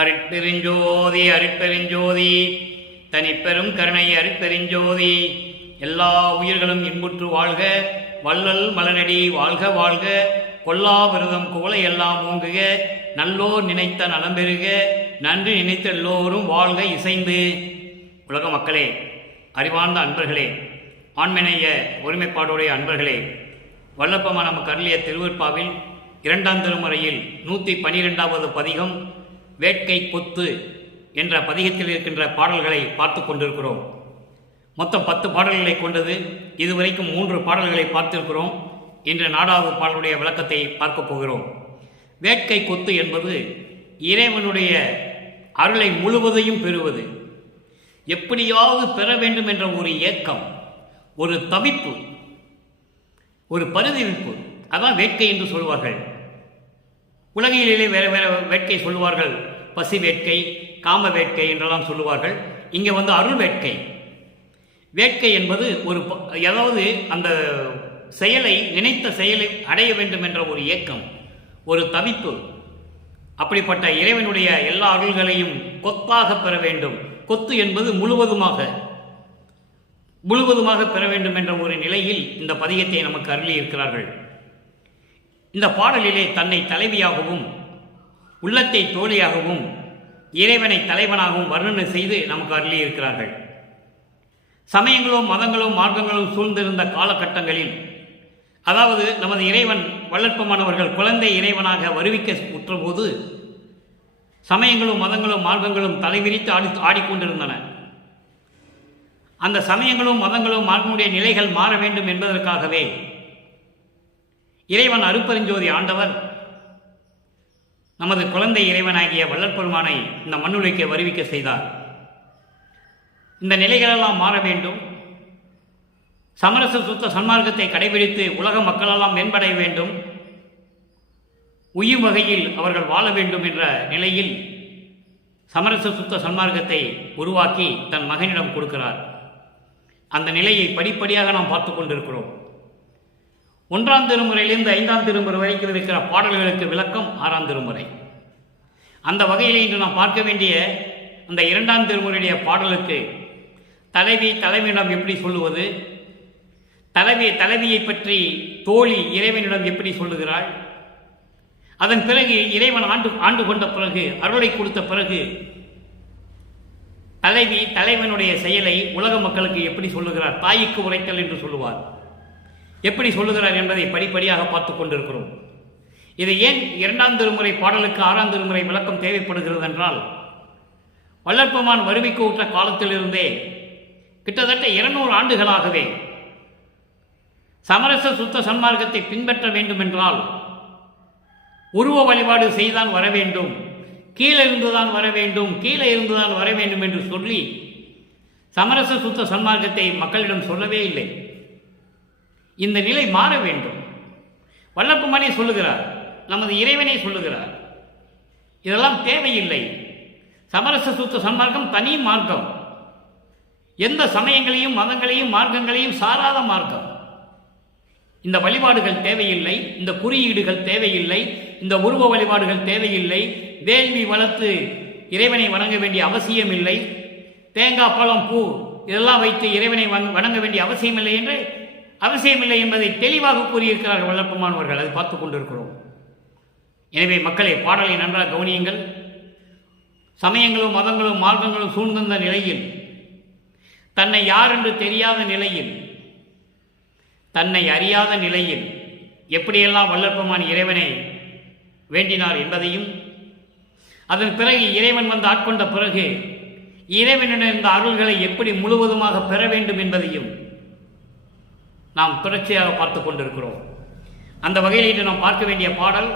அருட்பெருஞ்சோதி அருட்பெருஞ்சோதி தனிப்பெரும் கருணை அருட்பெருஞ்சோதி. எல்லா உயிர்களும் இன்புற்று வாழ்க, வள்ளல் மலரடி வாழ்க வாழ்க, கொல்லா விரதம் குவளை எல்லாம் ஓங்குக, நல்லோர் நினைத்த நலம்பெறுக, நன்றி நினைத்த எல்லோரும் வாழ்க இசைந்து. உலக மக்களே, அறிவார்ந்த அன்பர்களே, ஆண்மனைய ஒருமைப்பாடுடைய அன்பர்களே, வல்லப்பமா நமக்கு அருளிய திருவருட்பாவில் 2ஆம் திருமுறையில் 112வது பதிகம் வேட்கை கொத்து என்ற பதிகத்தில் இருக்கின்ற பாடல்களை பார்த்து கொண்டிருக்கிறோம். மொத்தம் 10 பாடல்களை கொண்டது. இதுவரைக்கும் 3 பாடல்களை பார்த்திருக்கிறோம். இன்று 4வது பாடலுடைய விளக்கத்தை பார்க்க போகிறோம். வேட்கை கொத்து என்பது இறைவனுடைய அருளை முழுவதையும் பெறுவது, எப்படியாவது பெற வேண்டும் என்ற ஒரு ஏக்கம், ஒரு தவிப்பு, ஒரு பரிதவிப்பு. அதான் வேட்கை என்று சொல்வார்கள். உலகிலே வேறு வேறு வேட்கை சொல்லுவார்கள். பசி வேட்கை, காம வேட்கை என்றெல்லாம் சொல்லுவார்கள். இங்கே அருள் வேட்கை. வேட்கை என்பது ஏதாவது அந்த செயலை, நினைத்த செயலை அடைய வேண்டும் என்ற ஒரு ஏக்கம், ஒரு தவிப்பு. அப்படிப்பட்ட இறைவனுடைய எல்லா அருள்களையும் கொத்தாக பெற வேண்டும். கொத்து என்பது முழுவதுமாக பெற வேண்டும் என்ற ஒரு நிலையில் இந்த பதிகத்தை நமக்கு அருளி இருக்கிறார்கள். இந்த பாடலிலே தன்னை தலைவியாகவும் உள்ளத்தை தோழியாகவும் இறைவனை தலைவனாகவும் வர்ணனை செய்து நமக்கு அருளி இருக்கிறார்கள். சமயங்களும் மதங்களும் மார்க்கங்களும் சூழ்ந்திருந்த காலகட்டங்களில், அதாவது நமது இறைவன் வள்ளற்பமானவர்கள் குழந்தை இறைவனாக வருவிக்க உற்றபோது சமயங்களும் மதங்களும் மார்க்கங்களும் தலைவிரித்து ஆடிக்கொண்டிருந்தன. அந்த சமயங்களும் மதங்களும் மார்க்கங்களுடைய நிலைகள் மாற வேண்டும் என்பதற்காகவே இறைவன் அருட்பெருஞ்சோதி ஆண்டவர் நமது குழந்தை இறைவனாகிய வள்ளற்பெருமானை இந்த மண்ணுலகிற்கு வருவிக்க செய்தார். இந்த நிலைகளெல்லாம் மாற வேண்டும், சமரச சுத்த சன்மார்க்கத்தை கடைபிடித்து உலக மக்களெல்லாம் மேம்படைய வேண்டும், உயிர் வகையில் அவர்கள் வாழ வேண்டும் என்ற நிலையில் சமரச சுத்த சன்மார்க்கத்தை உருவாக்கி தன் மகனிடம் கொடுக்கிறார். அந்த நிலையை படிப்படியாக நாம் பார்த்து கொண்டிருக்கிறோம். 1ஆம் திருமுறையிலிருந்து 5ஆம் திருமுறை வரைக்கும் இருக்கிற பாடல்களுக்கு விளக்கம் 6ஆம் திருமுறை. அந்த வகையில் இன்று நாம் பார்க்க வேண்டிய அந்த 2ஆம் திருமுறையுடைய பாடலுக்கு தலைவியிடம் எப்படி சொல்லுவது, தலைவியை பற்றி தோழி இறைவனிடம் எப்படி சொல்லுகிறாள், அதன் பிறகு இறைவன் ஆண்டு கொண்ட பிறகு, அருளை கொடுத்த பிறகு தலைவனுடைய செயலை உலக மக்களுக்கு எப்படி சொல்லுகிறார், தாய்க்கு உரைத்தல் என்று சொல்லுவார், எப்படி சொல்லுகிறார் என்பதை படிப்படியாக பார்த்து கொண்டிருக்கிறோம். இது ஏன் 2ஆம் திருமுறை பாடலுக்கு 6ஆம் திருமுறை விளக்கம் தேவைப்படுகிறது என்றால், வள்ளற்பெருமான் வருவிக்க உற்ற காலத்திலிருந்தே கிட்டத்தட்ட 200 ஆண்டுகளாகவே சமரச சுத்த சன்மார்க்கத்தை பின்பற்ற வேண்டும் என்றால் உருவ வழிபாடு செய்தான் வர வேண்டும், கீழே இருந்துதான் வர வேண்டும் என்று சொல்லி சமரச சுத்த சன்மார்க்கத்தை மக்களிடம் சொல்லவே இல்லை. இந்த நிலை மாற வேண்டும். வள்ளற்பெருமானே சொல்லுகிறார், நமது இறைவனே சொல்லுகிறார், இதெல்லாம் தேவையில்லை. சமரச சுத்த சன்மார்க்கம் தனி மார்க்கம், எந்த சமயங்களையும் மதங்களையும் மார்க்கங்களையும் சாராத மார்க்கம். இந்த வழிபாடுகள் தேவையில்லை, இந்த குறியீடுகள் தேவையில்லை, இந்த உருவ வழிபாடுகள் தேவையில்லை, வேள்வி வளர்த்து இறைவனை வணங்க வேண்டிய அவசியம் இல்லை, தேங்காய் பழம் பூ இதெல்லாம் வைத்து இறைவனை வணங்க வேண்டிய அவசியமில்லை என்பதை தெளிவாக கூறியிருக்கிறார்கள் வள்ளற்பெருமானவர்கள். அதை பார்த்து கொண்டிருக்கிறோம். எனவே மக்களே, பாடலை நன்றாக கவனியுங்கள். சமயங்களும் மதங்களும் மார்க்கங்களும் சூழ்ந்த நிலையில், தன்னை யார் என்று தெரியாத நிலையில், தன்னை அறியாத நிலையில் எப்படியெல்லாம் வள்ளற்பெருமான் இறைவனை வேண்டினார் என்பதையும், அதன் பிறகு இறைவன் ஆட்கொண்ட பிறகு இறைவனிடம் இந்த அருள்களை எப்படி முழுவதுமாக பெற வேண்டும் என்பதையும் நாம் தொடர்ச்சியாக பார்த்து கொண்டிருக்கிறோம். அந்த வகையில் இன்று நாம் பார்க்க வேண்டிய பாடல்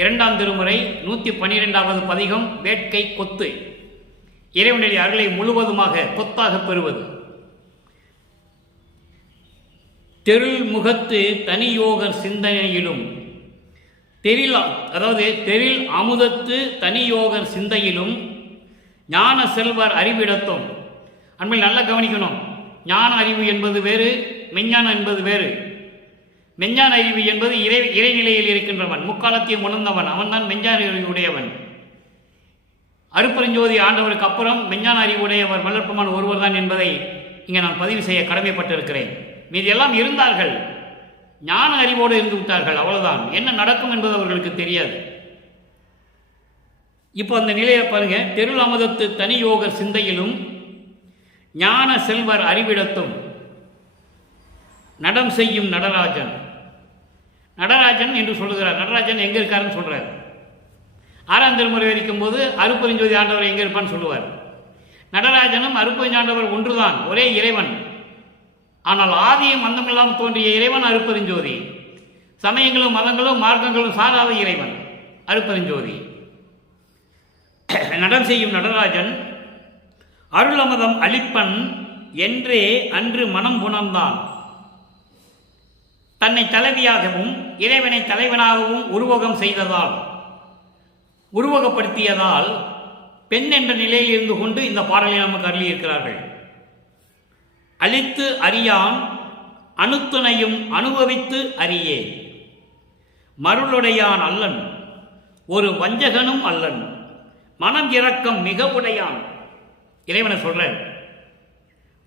2ஆம் திருமுறை 112வது பதிகம் வேட்கை கொத்து. இறைவனுடைய அருளை முழுவதுமாக கொத்தாக பெறுவது. தெருள் முகத்து தனியோகர் சிந்தனையிலும், தெரில் அமுதத்து தனியோகர் சிந்தையிலும், ஞான செல்வர் அறிவிடத்தும். அன்பில் நல்லா கவனிக்கணும். ஞான அறிவு என்பது வேறு, மெஞ்ஞான என்பது வேறு. மெஞ்ஞான அறிவு என்பது இறைநிலையில் இருக்கின்றவன், முக்காலத்தையும் உணர்ந்தவன், அவன்தான் மெஞ்ஞான அறிவு உடையவன். அருப்பெருஞ்சோதி ஆண்டவருக்கு அப்புறம் மெஞ்ஞான அறிவுடையவர் வல்லற்பெருமான் ஒருவர் தான் என்பதை இங்கே நான் பதிவு செய்ய கடமைப்பட்டிருக்கிறேன். மீது எல்லாம் இருந்தார்கள், ஞான அறிவோடு இருந்து விட்டார்கள், அவ்வளவுதான். என்ன நடக்கும் என்பது அவர்களுக்கு தெரியாது. இப்போ அந்த நிலையை பாருங்க. தெருள் அமுதத்து தனி யோகர் சிந்தையிலும் ஞான செல்வர் அறிவிடத்தும் நடம் செய்யும் நடராஜன். நடராஜன் என்று சொல்லுகிறார். நடராஜன் எங்கே இருக்காருன்னு சொல்றார். 6ஆம் திருமுறை வரைக்கும் போது அருப்பெருஞ்சோதி ஆண்டவர் எங்கே இருப்பான்னு சொல்லுவார். நடராஜனும் அருப்பெருஞ்சோதி ஆண்டவர் ஒன்றுதான், ஒரே இறைவன். ஆனால் ஆதியும் அந்தமில்லாமல் தோன்றிய இறைவன் அருப்பெருஞ்சோதி. சமயங்களும் மதங்களும் மார்க்கங்களும் சாராத இறைவன் அருப்பெருஞ்சோதி. நடம் செய்யும் நடராஜன் அருளமதம் அளிப்பன் என்றே அன்று மனம் புணர்ந்தான். தன்னை தலைவியாகவும் இறைவனை தலைவனாகவும் உருவகம் செய்ததால், உருவகப்படுத்தியதால் பெண் என்ற நிலையில் இருந்து கொண்டு இந்த பாடலை நமக்கு அருளியிருக்கிறார்கள். அளித்து அறியான் அணுத்துணையும் அனுபவித்து அறியே. மருளுடையான் அல்லன் ஒரு வஞ்சகனும் அல்லன் மனம் இரக்கம் மிக உடையான். இறைவனை சொல்ற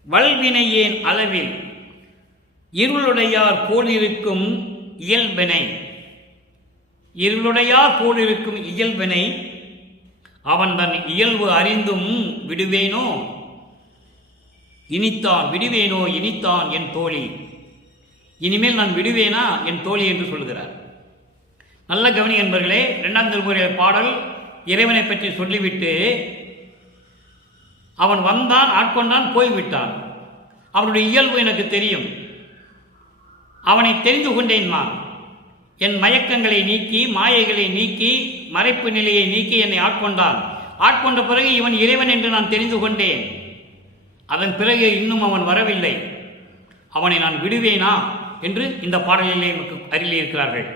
வல்வினையேன் அளவில் இருளுடையார் போலிருக்கும் இயல்பினை. இருளுடையார் போலிருக்கும் இயல்பினை அவன் தன் இயல்பு அறிந்தும் விடுவேனோ இனித்தான், விடுவேனோ இனித்தான் என் தோழி. இனிமேல் நான் விடுவேனா என் தோழி என்று சொல்கிறார். நல்ல கவனி என்பர்களே. 2ஆம் திருமுறை பாடல் இறைவனை பற்றி சொல்லிவிட்டு அவன் வந்தான், ஆட்கொண்டான், போய்விட்டான். அவனுடைய இயல்பு எனக்கு தெரியும், அவனை தெரிந்து கொண்டேன். நான் என் மயக்கங்களை நீக்கி மாயைகளை நீக்கி மறைப்பு நிலையை நீக்கி என்னை ஆட்கொண்டான். ஆட்கொண்ட பிறகு இவன் இறைவன் என்று நான் தெரிந்து கொண்டேன். அதன் பிறகு இன்னும் அவன் வரவில்லை, அவனை நான் விடுவேனா என்று இந்த பாடலிலே நமக்கு அருளியிருக்கிறார்கள்.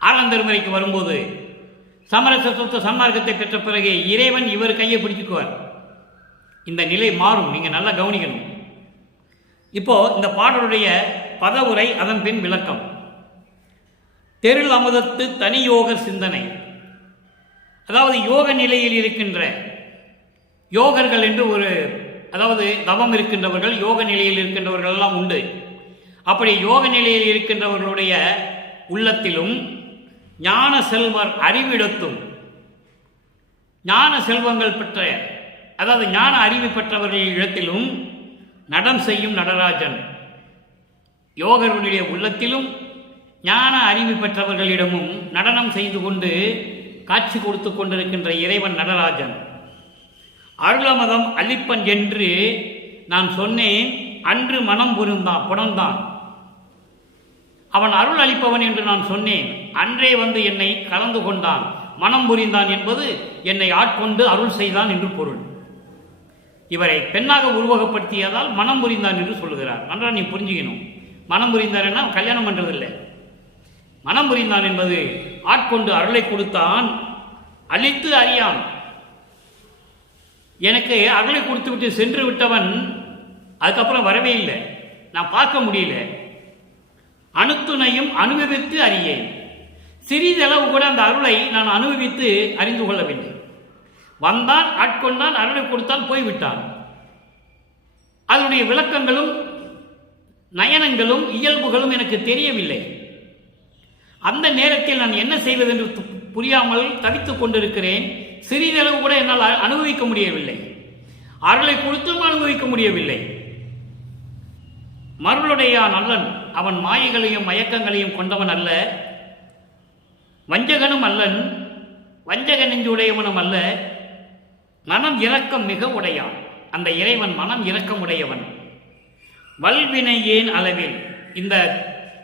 6ஆம் திருமுறைக்கு வரும்போது சமரச சுத்த சன்மார்க்கத்தை பெற்ற பிறகு இறைவன் இவர் கையை பிடிச்சுக்குவார். இந்த நிலை மாறும், நீங்க நல்லா கவனிக்கணும். இப்போ இந்த பாடலுடைய பதவுரை, அதன் பின் விளக்கம். தெருள் அமுதத்து தனி யோக சிந்தனை. அதாவது யோக நிலையில் இருக்கின்ற யோகர்கள் என்று ஒரு, அதாவது தவம் இருக்கின்றவர்கள், யோக நிலையில் இருக்கின்றவர்கள் எல்லாம் உண்டு. அப்படி யோக நிலையில் இருக்கின்றவர்களுடைய உள்ளத்திலும் ஞான செல்வர் அறிவிடத்தும், ஞான செல்வங்கள் பெற்ற, அதாவது ஞான அறிவு பெற்றவர்கள் இடத்திலும் நடம் செய்யும் நடராஜன். யோகர்களுடைய உள்ளத்திலும் ஞான அறிவு பெற்றவர்களிடமும் நடனம் செய்து கொண்டு காட்சி கொடுத்து கொண்டிருக்கின்ற இறைவன் நடராஜன். அருளமதம் அளிப்பன் என்று நான் சொன்னேன், அன்று மனம் புணர்ந்தான். அவன் அருள் அளிப்பவன் என்று நான் சொன்னேன், அன்றே வந்து என்னை கலந்து கொண்டான். மனம் புரிந்தான் என்பது என்னை ஆட்கொண்டு அருள் செய்தான் என்று பொருள். இவரை பெண்ணாக உருவகப்படுத்தியதால் மனம் புரிந்தான் என்று சொல்லுகிறார். நன்றாக நீ புரிஞ்சுக்கணும். மனம் புரிந்தார் என்ன கல்யாணம் பண்றதில்லை. மனம் புரிந்தான் என்பது ஆட்கொண்டு அருளை கொடுத்தான். அளித்து அறியான், எனக்கு அருளை கொடுத்து விட்டு சென்று விட்டவன் அதுக்கப்புறம் வரவே இல்லை, நான் பார்க்க முடியல. அணுத்துணையும் அனுபவித்து அறியேன். சிறிதளவு கூட அந்த அருளை நான் அனுபவித்து அறிந்து கொள்ளவில்லை. வந்தான், ஆட்கொண்டான், அருளை கொடுத்தான், போய்விட்டான். அதனுடைய விளக்கங்களும் நயனங்களும் இயல்புகளும் எனக்கு தெரியவில்லை. அந்த நேரத்தில் நான் என்ன செய்வது என்று புரியாமல் தவித்துக் கொண்டிருக்கிறேன். சிறிதளவு கூட என்னால் அனுபவிக்க முடியவில்லை. அருளை கொடுத்தும் அனுபவிக்க முடியவில்லை. மருளுடைய நல்லன், அவன் மாயைகளையும் மயக்கங்களையும் கொண்டவன் அல்ல, வஞ்சகனும் அல்லன், வஞ்சக நெஞ்சுடையவனும் அல்ல, மனம் இரக்கம் மிக உடையான். அந்த இறைவன் மனம் இரக்கம் உடையவன். வல்வினை ஏன் அளவில், இந்த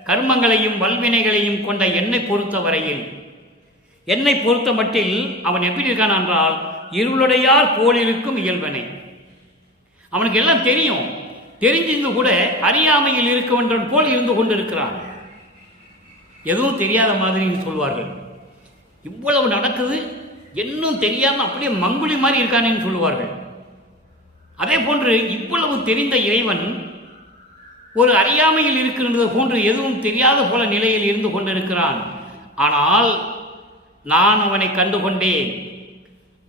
கர்மங்களையும் வல்வினைகளையும் கொண்ட என்னை பொறுத்த வரையில், என்னை பொறுத்த மட்டில் அவன் எப்படி இருக்கான் என்றால் இருளுடையார் போலிருக்கும் இயல்பனை. அவனுக்கு எல்லாம் தெரியும், தெரிஞ்சிருந்து கூட அறியாமையில் இருக்கவன் போல் இருந்து கொண்டிருக்கிறான். எதுவும் தெரியாத மாதிரி சொல்வார்கள். இவ்வளவு நடக்குது இன்னும் தெரியாம அப்படியே மங்குளி மாதிரி இருக்கானேன்னு சொல்லுவார்கள். அதே போன்று இவ்வளவு தெரிந்த இறைவன் ஒரு அறியாமையில் இருக்கின்றது போன்று எதுவும் தெரியாத போல நிலையில் இருந்து கொண்டிருக்கிறான். ஆனால் நான் அவனை கண்டுகொண்டேன்.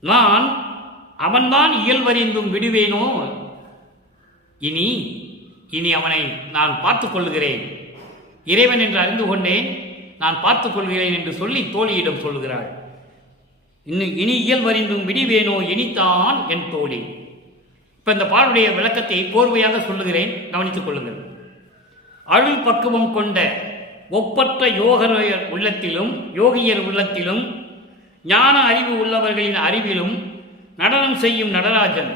நான் அவன்தான் இயல்பறிந்தும் விடுவேனோ, இனி இனி அவனை நான் பார்த்துக் கொள்கிறேன், இறைவன் என்று அறிந்து கொண்டேன், நான் பார்த்துக் கொள்கிறேன் என்று சொல்லி தோழியிடம் சொல்லுகிறாள். இனி இயல்பறிந்தும் விடுவேனோ இனித்தான் என் தோழி. இப்போ இந்த பாடலுடைய விளக்கத்தை கோர்வையாக சொல்லுகிறேன், கவனித்துக் கொள்ளுங்கள். அருள் பக்குவம் கொண்ட ஒப்பற்ற யோகியர் உள்ளத்திலும் ஞான அறிவு உள்ளவர்களின் அறிவிலும் நடனம் செய்யும் நடராஜன்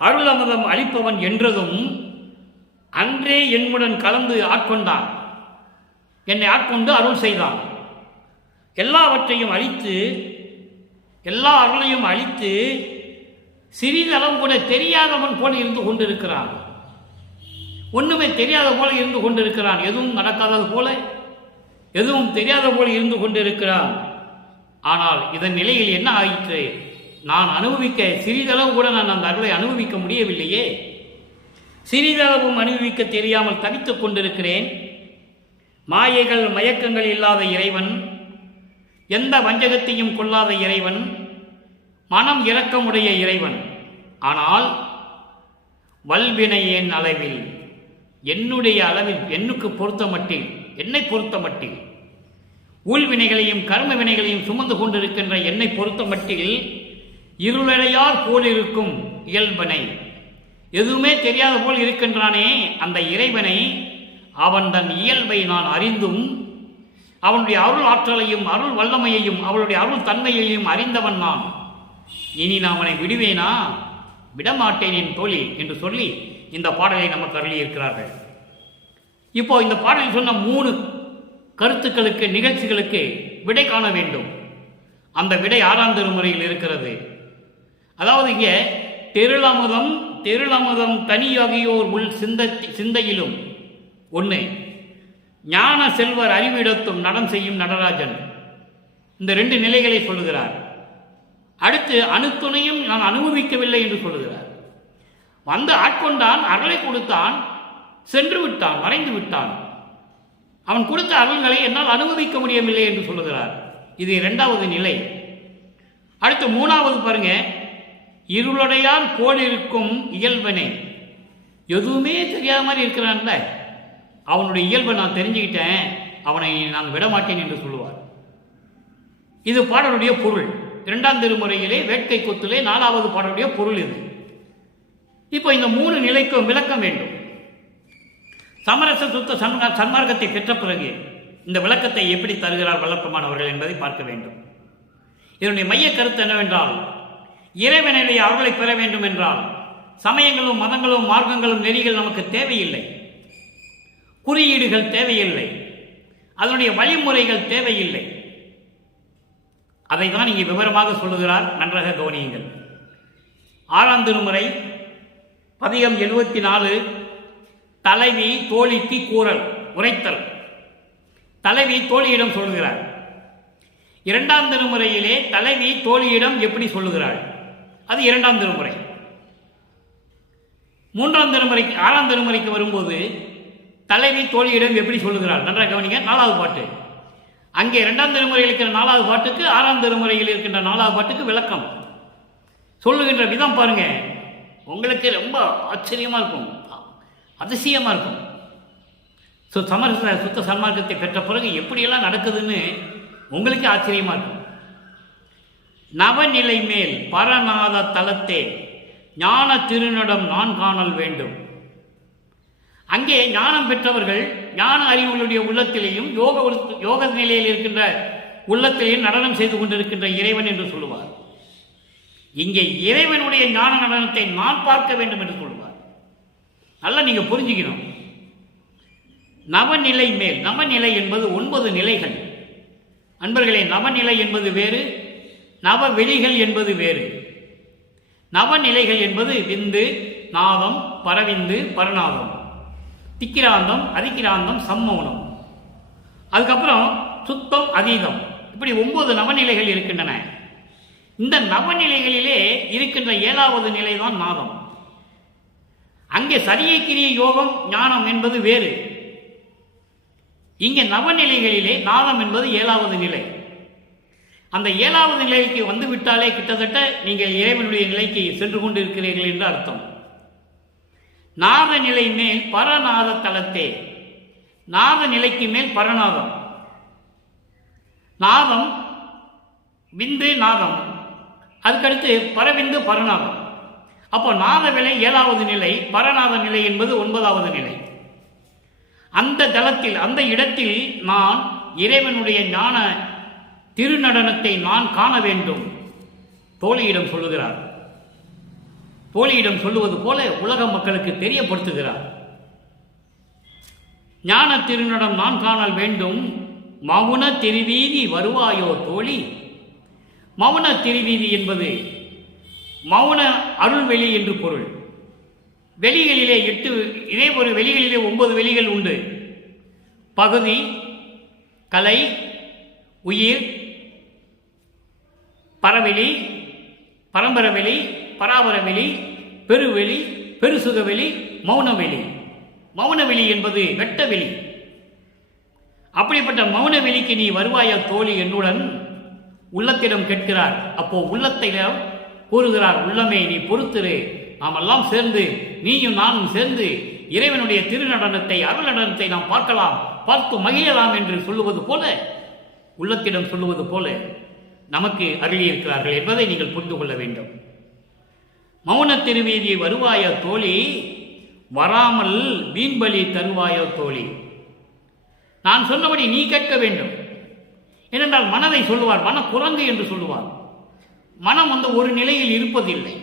அருள் அமுதம் அளிப்பவன் என்றதும் அன்றே என்னுடன் கலந்து ஆட்கொண்டான். என்னை ஆட்கொண்டு அருள் செய்தான். எல்லாவற்றையும் அழித்து, எல்லா அருளையும் அழித்து சிறிதளவு கூட தெரியாதவன் போல இருந்து கொண்டிருக்கிறான். ஒன்றுமே தெரியாத போல இருந்து கொண்டிருக்கிறான். எதுவும் நடக்காதது போல, எதுவும் தெரியாத போல இருந்து கொண்டிருக்கிறான். ஆனால் இதன் நிலையில் என்ன ஆயிற்று? நான் அனுபவிக்க சிறிதளவு கூட நான் அந்த அருளை அனுபவிக்க முடியவில்லையே. சிறிதளவும் அனுபவிக்க தெரியாமல் தவித்துக் கொண்டிருக்கிறேன். மாயைகள் மயக்கங்கள் இல்லாத இறைவன், எந்த வஞ்சகத்தையும் கொள்ளாத இறைவன், மனம் இரக்கமுடைய இறைவன். ஆனால் வல்வினை என் அளவில், என்னுடைய அளவில், என்னுக்கு பொறுத்த மட்டில், என்னை பொறுத்த மட்டில், ஊழ்வினைகளையும் கர்ம வினைகளையும் சுமந்து கொண்டிருக்கின்ற என்னை பொறுத்த மட்டில் இருளடையார் போல் இருக்கும் இயல்பனை, எதுவுமே தெரியாத போல் இருக்கின்றானே அந்த இறைவனை, அவன் தன் இயல்பை நான் அறிந்தும் அவனுடைய அருள் ஆற்றலையும் அருள் வல்லமையையும் அவளுடைய அருள் தன்மையையும் அறிந்தவன் நான். இனி நான் அவனை விடுவேனா? விடமாட்டேன் என் தோழி என்று சொல்லி இந்த பாடலை நமக்கு அருளியிருக்கிறார்கள். இப்போ இந்த பாடலில் சொன்ன 3 கருத்துக்களுக்கு, நிகழ்ச்சிகளுக்கு விடை காண வேண்டும். அந்த விடை 6ஆம் திருமுறையில் இருக்கிறது. அதாவது இங்கே தெருளமுதம் தனியாகியோர் உள் சிந்தையிலும் ஒன்று, ஞான செல்வர் அறிவிடத்தும் நடம் செய்யும் நடராஜன், இந்த 2 நிலைகளை சொல்லுகிறார். அடுத்து அணுத்துணையும் நான் அனுபவிக்கவில்லை என்று சொல்லுகிறார். வந்து ஆட்கொண்டான், அருளை கொடுத்தான், சென்று விட்டான், மறைந்து விட்டான். அவன் கொடுத்த அருள்களை என்னால் அனுபவிக்க முடியவில்லை என்று சொல்லுகிறார். இது 2வது நிலை. அடுத்து 3வது பாருங்க, இருளுடையான் போல் இருக்கும் இயல்பனை, எதுவுமே தெரியாத மாதிரி இருக்கிறான்ல, அவனுடைய இயல்பை நான் தெரிஞ்சுக்கிட்டேன், அவனை நான் விடமாட்டேன் என்று சொல்லுவார். இது பாடலுடைய பொருள். 2ஆம் திருமுறையிலே வேட்கை கொத்திலே 4வது பாடலுடைய பொருள் இது. இப்போ இந்த 3 நிலைக்கும் விளக்கம் வேண்டும். சமரச சுத்த சன்மார்க்கத்தை பெற்ற பிறகு இந்த விளக்கத்தை எப்படி தருகிறார் வல்லப்பெருமானவர்கள் என்பதை பார்க்க வேண்டும். இதனுடைய மைய கருத்து என்னவென்றால், இறைவனுடைய அருளை பெற வேண்டும் என்றால் சமயங்களும் மதங்களும் மார்க்கங்களும் நெறிகள் நமக்கு தேவையில்லை, குறியீடுகள் தேவையில்லை, அதனுடைய வழிமுறைகள் தேவையில்லை. அதை தான் இங்கே விவரமாக சொல்லுகிறார். நன்றாக கவனியுங்கள். 6ஆம் திருமுறை பதிகம் 74, தலைவி தோழிக்கு கூறல் உரைத்தல். தலைவி தோழியிடம் சொல்லுகிறார். 2ஆம் திருமுறையிலே தலைவி தோழியிடம் எப்படி சொல்லுகிறாள், அது 2ஆம் திருமுறை. 3ஆம் திருமுறைக்கு 6ஆம் திருமுறைக்கு வரும்போது தலைவி தோழியிடம் எப்படி சொல்லுகிறாள், நன்றாக கவனிங்க. 4வது பாட்டு. அங்கே 2ஆம் திருமுறையில் இருக்கிற 4வது பாட்டுக்கு 6ஆம் திருமுறையில் இருக்கின்ற 4வது பாட்டுக்கு விளக்கம் சொல்லுகின்ற விதம் பாருங்க, உங்களுக்கு ரொம்ப ஆச்சரியமா இருக்கும், அதிசயமா இருக்கும். சமரச சுத்த சன்மார்க்கத்தை பெற்ற பிறகு எப்படியெல்லாம் நடக்குதுன்னு உங்களுக்கு ஆச்சரியமா இருக்கும். நவநிலை மேல் பரநாத தலத்தே ஞான திருநடம் நான் காணல் வேண்டும். அங்கே ஞானம் பெற்றவர்கள் ஞான அறிவுகளுடைய உள்ளத்திலேயும் யோக நிலையில் இருக்கின்ற உள்ளத்திலேயும் நடனம் செய்து கொண்டிருக்கின்ற இறைவன் என்று சொல்லுவார். இங்கே இறைவனுடைய ஞான நடனத்தை நான் பார்க்க வேண்டும் என்று சொல்லுவார். நல்லா நீங்க புரிஞ்சுக்கணும். நவநிலை மேல், நவநிலை என்பது 9 நிலைகள். அன்பர்களே, நவநிலை என்பது வேறு, நவவெளிகள் என்பது வேறு. நவநிலைகள் என்பது விந்து, நாதம், பரவிந்து, பரநாதம், திக்கிராந்தம், அதிக்கிராந்தம், சம்மௌனம், அதுக்கப்புறம் சுத்தம், அதீதம், இப்படி 9 நவநிலைகள் இருக்கின்றன. இந்த நவநிலைகளிலே இருக்கின்ற 7வது நிலைதான் நாதம். அங்கே சரியை கிரிய யோகம் ஞானம் என்பது வேறு. இங்கே நவநிலைகளிலே நாதம் என்பது 7வது நிலை. அந்த 7வது நிலைக்கு வந்து விட்டாலே கிட்டத்தட்ட நீங்கள் இறைவனுடைய நிலைக்கு சென்று கொண்டு இருக்கிறீர்கள் என்று அர்த்தம். நாத நிலை மேல் பரநாத தலத்தே. நாத நிலைக்கு மேல் பரநாதம். நாதம் விந்து நாதம், அதுக்கடுத்து பரவிந்து பரநாதம். அப்போ நாத நிலை 7வது நிலை, பரநாத நிலை என்பது 9வது நிலை. அந்த தலத்தில், அந்த இடத்தில் நான் இறைவனுடைய ஞான திருநடனத்தை நான் காண வேண்டும். தோழியிடம் சொல்லுகிறார். தோழியிடம் சொல்லுவது போல உலக மக்களுக்கு தெரியப்படுத்துகிறார். ஞான திருநடம் நான் காணல் வேண்டும். மௌன திருவீதி வருவாயோ தோழி. மௌன திருவீதி என்பது மௌன அருள்வெளி என்று பொருள். வெளிகளிலே 8, இதே ஒரு வெளிகளிலே 9 வெளிகள் உண்டு. பகுதி, கலை, உயிர், பரவெளி, பரம்பரவெளி, பராபரவெளி, பெருவெளி, பெருசுகவெளி, மௌனவெளி. மௌனவெளி என்பது வெட்டவெளி. அப்படிப்பட்ட மௌனவெளிக்கு நீ வருவாயா தோழி என்னுடன் உள்ளத்திடம் கேட்கிறார். அப்போ உள்ளத்திடம் கூறுகிறார், உள்ளமே நீ பொறுத்திரு, நாம் எல்லாம் சேர்ந்து, நீயும் நானும் சேர்ந்து இறைவனுடைய திருநடனத்தை, அருள் நடனத்தை நாம் பார்க்கலாம், பார்த்து மகிழலாம் என்று சொல்லுவது போல, உள்ளத்திடம் சொல்லுவது போல நமக்கு அருளியிருக்கிறார்கள் என்பதை நீங்கள் புரிந்து கொள்ள வேண்டும். மௌன திருவீதியை வருவாயோ தோழி, வராமல் வீண்பலி தருவாயோ தோழி. நான் சொன்னபடி நீ கேட்க வேண்டும். ஏனென்றால் மனதை சொல்லுவார், மன குரங்கு என்று சொல்லுவார். மனம் ஒரு நிலையில் இருப்பதில்லை.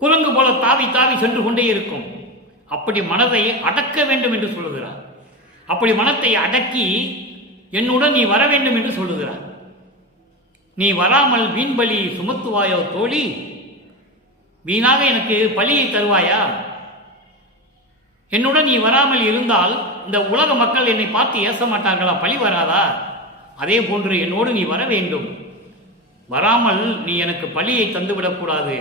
குரங்கு போல தாவி தாவி சென்று கொண்டே இருக்கும். அப்படி மனதை அடக்க வேண்டும் என்று சொல்லுகிறார். அப்படி மனத்தை அடக்கி என்னுடன் நீ வர வேண்டும் என்று சொல்லுகிறார். நீ வராமல் வீண்பலி சுமத்துவாயோ தோழி. வீணாக எனக்கு பலியை தருவாயா? என்னுடன் நீ வராமல் இருந்தால் இந்த உலக மக்கள் என்னை பார்த்து ஏச மாட்டார்களா? பழி வராதா? அதே போன்று என்னோடு நீ வர வேண்டும். வராமல் நீ எனக்கு பலியை தந்துவிடக்கூடாது,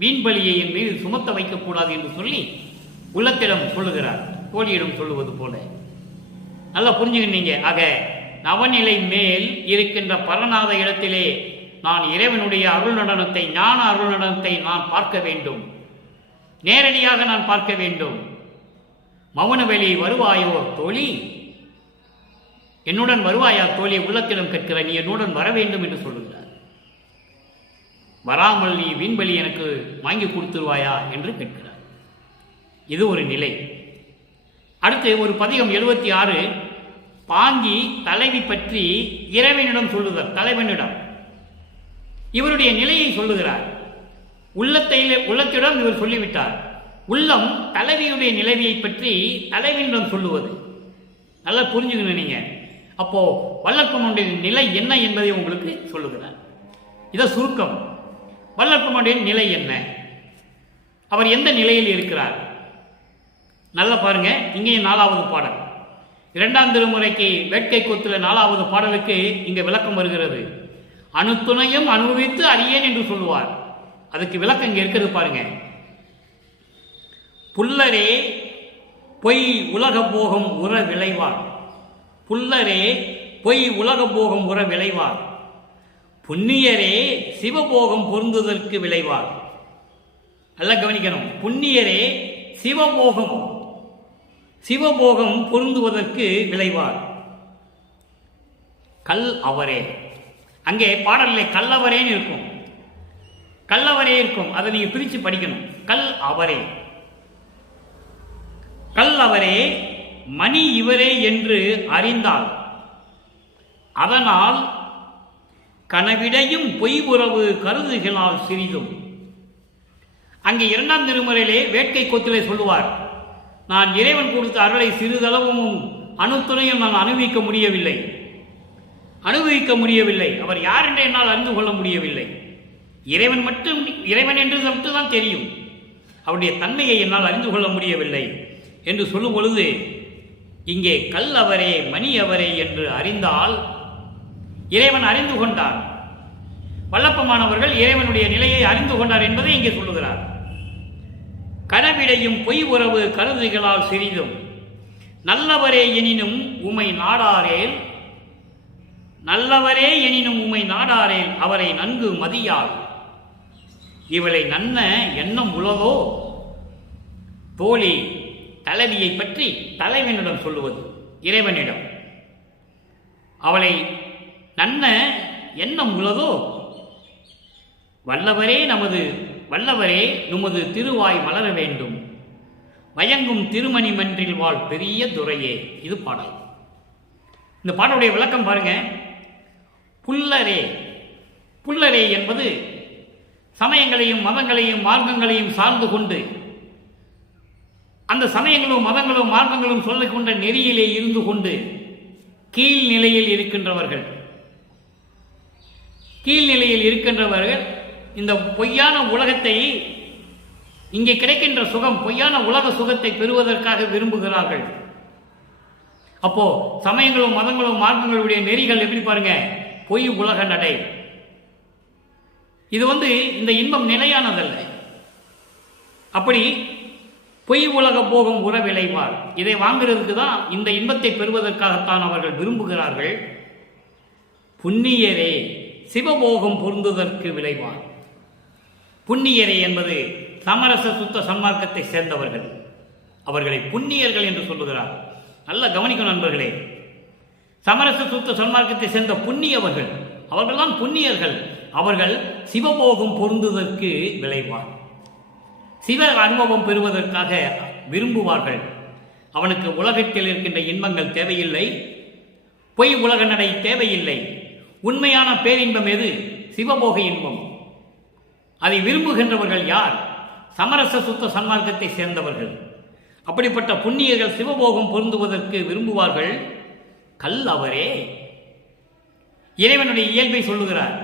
வீண் பலியை என் மீது சுமத்த வைக்கக்கூடாது என்று சொல்லி உள்ளத்திடம் சொல்லுகிறார். தோழியிடம் சொல்லுவது போல. நல்லா புரிஞ்சுக்கிட்டீங்க. ஆக நவநிலை மேல் இருக்கின்ற பரநாத இடத்திலே நான் இறைவனுடைய அருள் நடனத்தை, ஞான அருள் நடனத்தை நான் பார்க்க வேண்டும். நேரடியாக நான் பார்க்க வேண்டும். மௌனவெளி வருவாயோ தோழி, என்னுடன் வருவாயா தோழி? உள்ளத்திடம் கேட்கிற நீ என்னுடன் வர வேண்டும் என்று சொல்லுகிறார். வராமல் நீ வீண்பலி எனக்கு வாங்கி கொடுத்துருவாயா என்று கேட்கிறார். இது ஒரு நிலை. அடுத்து ஒரு பதிகம் 76 பாங்கி தலைவி பற்றி இறைவனிடம் சொல்லுகிறார். தலைவனிடம் இவருடைய நிலையை சொல்லுகிறார். உள்ளத்திடம் இவர் சொல்லிவிட்டார். உள்ளம் தலைவியுடைய நிலைவியை பற்றி தலைவனிடம் சொல்லுவது. நல்லா புரிஞ்சுக்கணும் நீங்க. அப்போ வள்ளற்பனுடைய நிலை என்ன என்பதை உங்களுக்கு சொல்லுகிறார். இத சுருக்கம். வள்ளற்பனுடைய நிலை என்ன, அவர் எந்த நிலையில் இருக்கிறார்? நல்லா பாருங்க. இங்கேயும் 4வது பாடல், 2ஆம் திருமுறைக்கு வேட்கை கொத்துல 4வது பாடலுக்கு இங்க விளக்கம் வருகிறது. அணுத்துணையும் அனுபவித்து அறியேன் என்று சொல்லுவார். அதுக்கு விளக்கம் இங்க இருக்கிறது பாருங்க. புல்லரே பொய் உலக போகம் உற விளைவார். புல்லரே பொய் உலக போகம் உற விளைவார். புண்ணியரே சிவபோகம் பொருந்துதற்கு விளைவார். நல்லா கவனிக்கணும். புண்ணியரே சிவபோகம் பொருந்துவதற்கு விளைவார். கல் அவரே. அங்கே பாடலிலே கல்லவரேன்னு இருக்கும். கல்லவரே இருக்கும். அதை நீங்க பிரித்து படிக்கணும். கல் அவரே, கல் அவரே மணி இவரே என்று அறிந்தால் அதனால் கனவிடையும் பொய்புறவு கருதுகளால் சிறிதும். அங்கே 2ஆம் திருமுறையிலே வேட்கை கொத்திலே சொல்லுவார், நான் இறைவன் கொடுத்த அருளை சிறிதளவும் அணுத்துணையும் நான் அனுபவிக்க முடியவில்லை. அவர் யார் என்று என்னால் அறிந்து கொள்ள முடியவில்லை. இறைவன் என்று மட்டும்தான் தெரியும். அவருடைய தன்மையை என்னால் அறிந்து கொள்ள முடியவில்லை என்று சொல்லும் பொழுது இங்கே கல் அவரே மணி அவரே என்று அறிந்தால் இறைவன் அறிந்து கொண்டார். வல்லப்பமானவர்கள் இறைவனுடைய நிலையை அறிந்து கொண்டார் என்பதை இங்கே சொல்லுகிறார். கனவிடையும் பொய் உறவு கருதுகளால் சிறிதும் நல்லவரே எனினும் உமை நாடாரேல் நல்லவரே எனினும் உமை நாடாரேல் அவரை நன்கு மதியாள். இவளை நன்ன எண்ணம் உலகோ. தோழி தலைவியை பற்றி தலைவனிடம் சொல்லுவது, இறைவனிடம். அவளை நன்ன எண்ணம் உலகோ. வல்லவரே நுமது திருவாய் மலர வேண்டும். வயங்கும் திருமணி மன்றில் வாழ் பெரிய துரையே. இது பாடல். இந்த பாடலுடைய விளக்கம் பாருங்க. புல்லரே என்பது சமயங்களையும் மதங்களையும் மார்க்கங்களையும் சார்ந்து கொண்டு அந்த சமயங்களும் மதங்களும் மார்க்கங்களும் சொல்லிக் கொண்ட நெறியிலே இருந்து கொண்டு கீழ்நிலையில் இருக்கின்றவர்கள் இந்த பொய்யான உலகத்தை, இங்கே கிடைக்கின்ற சுகம், பொய்யான உலக சுகத்தை பெறுவதற்காக விரும்புகிறார்கள். அப்போ சமயங்களும் மதங்களும் மார்க்கங்களுடைய நெறிகள் எப்படி பாருங்க, பொய் உலக நடை. இது இந்த இன்பம் நிலையானதல்ல. அப்படி பொய் உலக போகும் உற விளைவார். இதை வாங்குறதுக்கு தான், இந்த இன்பத்தை பெறுவதற்காகத்தான் அவர்கள் விரும்புகிறார்கள். புண்ணியரே சிவபோகம் பொருந்துவதற்கு விளைவார். புண்ணியரே என்பது சமரச சுத்த சன்மார்க்கத்தை சேர்ந்தவர்கள். அவர்களை புண்ணியர்கள் என்று சொல்லுகிறார். நல்ல கவனிக்கும் நண்பர்களே. சமரச சுத்த சன்மார்க்கத்தை சேர்ந்த புண்ணியவர்கள், அவர்கள்தான் புண்ணியர்கள். அவர்கள் சிவபோகம் பொருந்துவதற்கு விளைவார். சிவ அனுபவம் பெறுவதற்காக விரும்புவார்கள். அவனுக்கு உலகத்தில் இருக்கின்ற இன்பங்கள் தேவையில்லை, பொய் உலக நடை தேவையில்லை. உண்மையான பேரின்பம் எது? சிவபோக இன்பம். அதை விரும்புகின்றவர்கள் யார்? சமரச சுத்த சன்மார்க்கத்தை சேர்ந்தவர்கள். அப்படிப்பட்ட புண்ணியர்கள் சிவபோகம் பொருந்துவதற்கு விரும்புவார்கள். கல் அவரே. இறைவனுடைய இயல்பை சொல்லுகிறார்.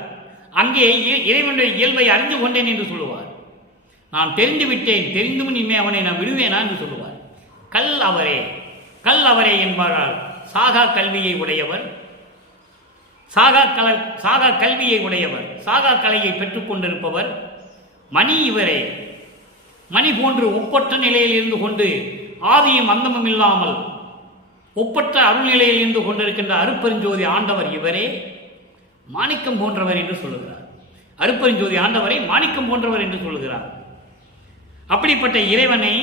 அங்கே இறைவனுடைய இயல்பை அறிந்து கொண்டேன் என்று சொல்லுவார். நான் தெரிந்து விட்டேன், தெரிந்தும் இனிமே அவனை நான் விடுவேனா என்று சொல்லுவார். கல் அவரே என்பாரால் சாகா கல்வியை உடையவர், சாகா கல்வியை உடையவர், சாகா கலையை பெற்றுக் கொண்டிருப்பவர். மணி இவரே. மணி போன்று ஒப்பற்ற நிலையில் இருந்து கொண்டு ஆதியும் அந்தமும் இல்லாமல் ஒப்பற்ற அருள்நிலையில் இருந்து கொண்டிருக்கின்ற அருப்பெருஞ்சோதி ஆண்டவர் இவரே. மாணிக்கம் போன்றவர் என்று சொல்லுகிறார். அருப்பெருஞ்சோதி ஆண்டவரை மாணிக்கம் போன்றவர் என்று சொல்லுகிறார். அப்படிப்பட்ட இறைவனை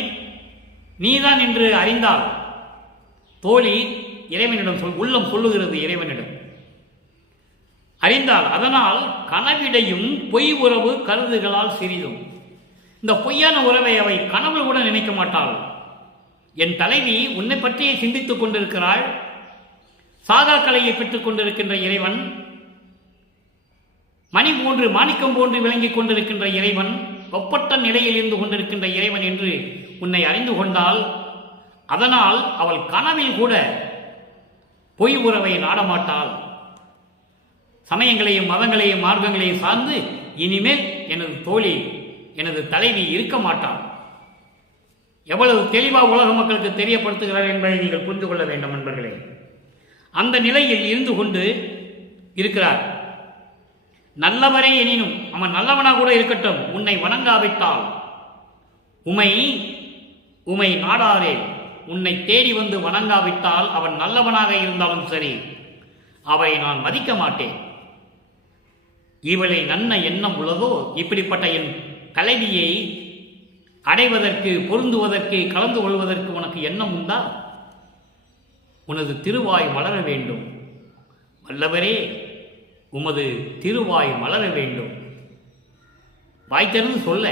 நீதான் என்று அறிந்தால் தோழி இறைவனிடம் உள்ளம் சொல்லுகிறது. இறைவனிடம் அறிந்தால் அதனால் கனவிடையும் பொய் உறவு கருதுகளால் சிறிதும். இந்த பொய்யான உறவை அவை கனவு கூட நினைக்க மாட்டாள். என் தலைவி உன்னை பற்றியே சிந்தித்துக் கொண்டிருக்கிறாள். சாகா கலையை பெற்றுக் கொண்டிருக்கின்ற இறைவன், மணி போன்று மாணிக்கம் போன்று விளங்கிக் கொண்டிருக்கின்ற இறைவன், ஒப்பற்ற நிலையில் இருந்து கொண்டிருக்கின்ற இறைவன் என்று உன்னை அறிந்து கொண்டால் அதனால் அவள் கனவில் கூட பொய் உறவை நாடமாட்டாள். சமயங்களையும் மதங்களையும் மார்க்கங்களையும் சார்ந்து இனிமேல் எனது தோழி, எனது தலைவி இருக்க மாட்டாள். எவ்வளவு தெளிவாக உலக மக்களுக்கு தெரியப்படுத்துகிறார் என்பதை நீங்கள் புரிந்து கொள்ள வேண்டும் நண்பர்களே. அந்த நிலையில் இருந்து கொண்டு இருக்கிறார். நல்லவரே எனினும், அவன் நல்லவனாக கூட இருக்கட்டும், உன்னை வணங்காவிட்டால் உமை நாடாரே, உன்னை தேடி வந்து வணங்காவிட்டால் அவன் நல்லவனாக இருந்தாலும் சரி, அவரை நான் மதிக்க மாட்டேன். இவளை நன்ன எண்ணம் உள்ளதோ. இப்படிப்பட்ட என் தலைவியை அடைவதற்கு, பொருந்துவதற்கு, கலந்து கொள்வதற்கு உனக்கு எண்ணம் உண்டா? உனது திருவாய் மலர வேண்டும். வல்லவரே, உமது திருவாய் மலர வேண்டும். வாய் திறந்து சொல்ல.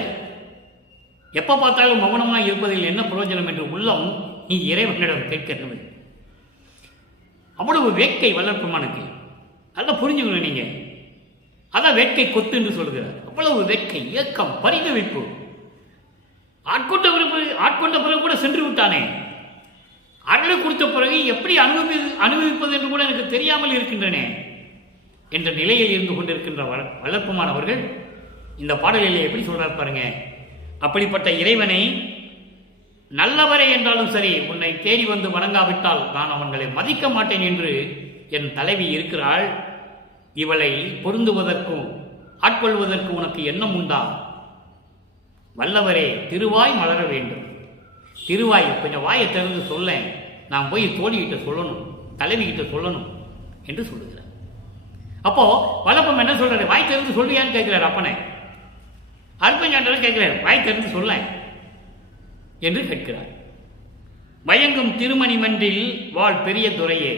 எப்ப பார்த்தாலும் மௌனமாக இருப்பதில் என்ன பிரயோஜனம் என்று உள்ளம் நீ இறைவனிடம் கேட்கிறது. அவ்வளவு வேட்கை வல்லற்பமானுக்கு. நல்லா புரிஞ்சுக்கணும் நீங்க. அதான் வேட்கை கொத்து என்று சொல்கிறார். அவ்வளவு வேட்கை, ஏக்கம், பரிதவிப்பு. ஆட்கொண்ட பிறகு கூட சென்று விட்டானே, அருளை கொடுத்த பிறகு எப்படி அனுபவிப்பது என்று கூட எனக்கு தெரியாமல் இருக்கின்றனே என்ற நிலையில் இருந்து கொண்டிருக்கின்ற வளர்ப்புமானவர்கள் இந்த பாடலிலே எப்படி சொல்றார் பாருங்க. அப்படிப்பட்ட இறைவனை நல்லவரே என்றாலும் சரி, உன்னை தேடி வந்து வணங்காவிட்டால் நான் அவங்களை மதிக்க மாட்டேன் என்று என் தலைவி இருக்கிறாள். இவளை பொருந்துவதற்கும் ஆட்கொள்வதற்கு உனக்கு எண்ணம் உண்டா? வல்லவரே, திருவாய் மலர வேண்டும். திருவாய் கொஞ்சம் வாயை திறந்து சொல்ல, நான் போய் தோழிகிட்ட சொல்லணும், தலைவிகிட்ட சொல்லணும் என்று சொல்லுகிறார். அப்போ வல்லப்பம் என்ன சொல்றாரு? வாய் திறந்து சொல்லியான்னு கேட்கிறார் அப்பனை. அற்பஞாண்டர் கேட்கிறார், வாய் திறந்து சொல்ல என்று கேட்கிறார். வயங்கும் திருமணி மன்றில் வாழ் பெரிய துறையே,